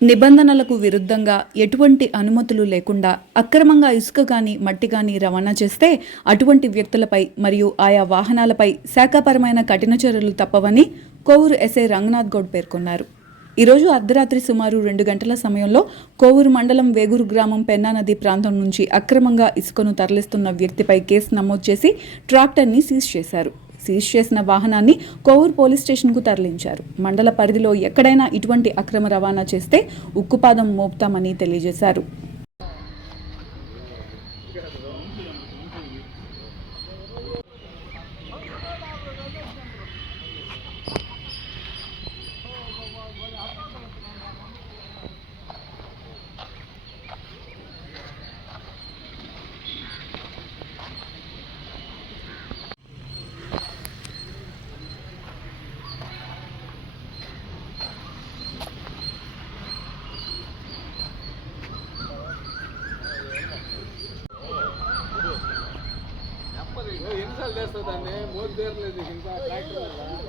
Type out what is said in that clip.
నిబంధనలకు విరుద్ధంగా ఎటువంటి అనుమతులు లేకుండా అక్రమంగా ఇసుక కానీ మట్టి కానీ రవాణా చేస్తే అటువంటి వ్యక్తులపై మరియు ఆయా వాహనాలపై శాఖాపరమైన కఠిన చర్యలు తప్పవని కోవూరు ఎస్ఐ రంగనాథ్ గౌడ్ పేర్కొన్నారు. ఈరోజు అర్ధరాత్రి సుమారు రెండు గంటల సమయంలో కోవూరు మండలం వేగూరు గ్రామం పెన్నా నది ప్రాంతం నుంచి అక్రమంగా ఇసుకను తరలిస్తున్న వ్యక్తిపై కేసు నమోదు చేసి ట్రాక్టర్ని సీజ్ చేశారు. సీజ్ చేసిన వాహనాన్ని కోవూరు పోలీస్ స్టేషన్కు తరలించారు. మండల పరిధిలో ఎక్కడైనా ఇటువంటి అక్రమ రవాణా చేస్తే ఉక్కుపాదం మోపుతామని తెలియజేశారు. ఎన్నిసార్లు చేస్తా దాన్ని మోర్ తీరలేదు ఇంకా ట్రాక్టర్ మీద